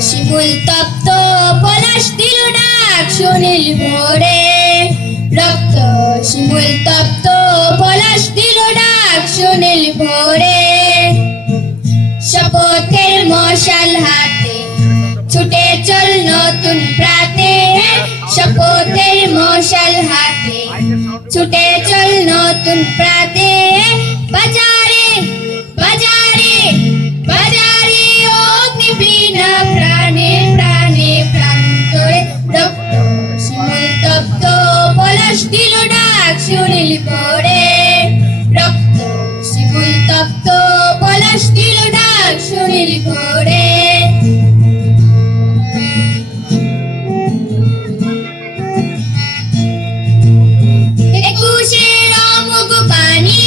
শিমুল তপ্ত, পলাশ দিল ডাক সুনীল ভোরে রক্ত শিমুল তপ্ত, পলাশ দিল ডাক সুনীল ভোরে শপথের মশাল হাতে ছুটে চল নতুন প্রাতে। শপথের মশাল হাতে ছুটে চল নতুন প্রাতে। দিল ডাক সুনীল পরে রক্ত শিমুল তপ্ত পলাশ দিল ডাক সুনীল পরে একুশের অমুক পানি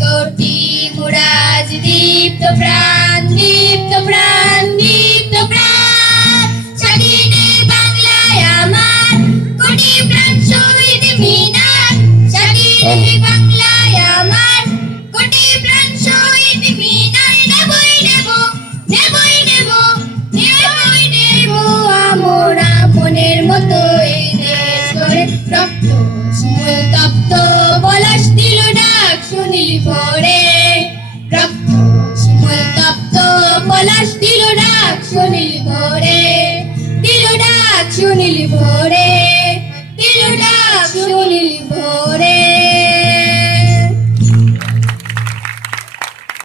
কোটি মুরাজ দীপ্ত প্রাণ দীপ্ত প্রাণ দীপ্ত প্রাণ। স্বাধীনে বাংলায় আমার কোটি প্রাণ শহীদ মিনার। স্বাধীনে বাংলায় আমার কোটি প্রাণ শহীদ মিনার। নেবই নেব নেবই নেব নেবই নেব। আমরা মনের মতো এই দেশ গড়ে রক্ত তপ্ত। ভরে